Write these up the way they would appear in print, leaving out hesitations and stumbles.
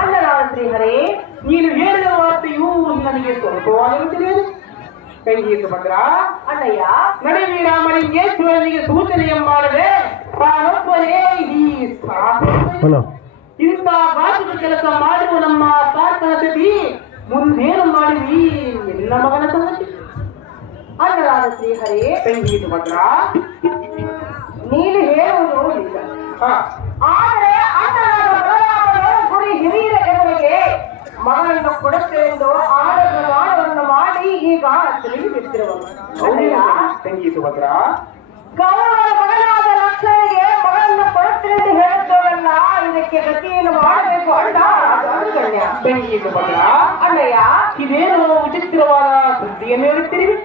ಅಣ್ಣನಾದ ಶ್ರೀಹರಿ, ನೀನು ಹೇಳಿದ ವಾರ್ತೆಯು ನನಗೆ ಸ್ವಲ್ಪವಾಗಿ ತಿಳಿಯದು. ತಂಗಿ ಸುಭದ್ರ, ಅಣ್ಣಯ್ಯ, ನಡುವೀರಾಮಲಿಂಗೇಶ್ವರನಿಗೆ ಸೂಚನೆಯ ಮಾಡದೆ ತಾನೊಬ್ಬನೇ ಈ ಸಾಹಸ ಇಂಥ ಬಾಧಕ ಕೆಲಸ ಮಾಡುವ ನಮ್ಮ ತಾತನ ಸತಿ ಮುಂದೇನು ಮಾಡಿವಿ ಎಲ್ಲ ಮಗನ ಸಂಗತಿ. ಅಣ್ಣನಾದ ಶ್ರೀಹರಿ, ತಂಗಿ ಸುಭದ್ರ, ನೀನು ಹೇಳುವುದು ನಿಜ. ಆದರೆ ಅಣ್ಣನಾದ ಬಲರಾಮನು ಗುರಿ ಹಿರಿಯರ ಎದುರಿಗೆ ಮಗಳನ್ನು ಕೊಡುತ್ತೆಂದು ಆಡವನ್ನು ಮಾಡಿ ಈಗ ತಿಳಿಯುತ್ತಿರುವನು. ತಂಗಿ ಸುಭದ್ರ, ಕೌರವರ ಮಗನಾದ ಲಕ್ಷ್ಮಣಿಗೆ ಮಗಳನ್ನು ಕೊಡುತ್ತೆಂದು ಹೇಳುತ್ತೇವಲ್ಲ, ಇದಕ್ಕೆ ಗತಿಯನ್ನು ಮಾಡಬೇಕು ಅಣ್ಣ. ತಂಗಿ ಸುಭದ್ರ, ಅಣ್ಣಯ್ಯ, ಇದೇನು ವಿಚಿತ್ರವಾದ ಸುದ್ದಿಯನ್ನು ಹೇಳುತ್ತೀರಿ?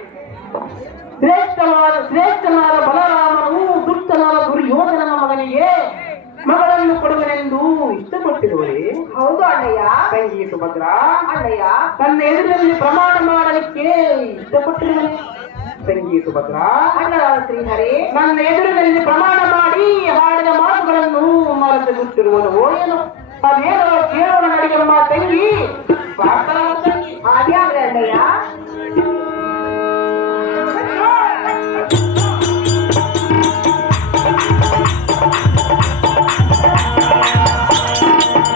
ಶ್ರೇಷ್ಠನಾದ ಬಲರಾಮನು ದುಷ್ಟನಾದ ದುರ್ಯೋಧನನ ಮಗನಿಗೆ ಮಗಳನ್ನು ಕೊಡುವನೆಂದು ಇಷ್ಟಪಟ್ಟಿರುವರೇ? ಹೌದು ಅಣ್ಣಯ್ಯ. ತಂಗಿ ಸುಭದ್ರ, ಅಣ್ಣಯ್ಯ, ನನ್ನ ಎದುರಲ್ಲಿ ಪ್ರಮಾಣ ಮಾಡಲಿಕ್ಕೆ ಇಷ್ಟಪಟ್ಟಿರುವನೆ? ತಂಗಿ ಸುಭದ್ರ, ಅಣ್ಣನಾದ ಶ್ರೀಹರಿ, ನನ್ನ ಎದುರಿನಲ್ಲಿ ಪ್ರಮಾಣ ಮಾಡಿ ಹಾಡಿದ ಮಾತುಗಳನ್ನು ಮರೆತು ಬಿಟ್ಟಿರುವನು ಏನೋ? ಅದೇನೋ ಕೇಳೋಣ ನಡಿಯಮ್ಮ ತಂಗಿ.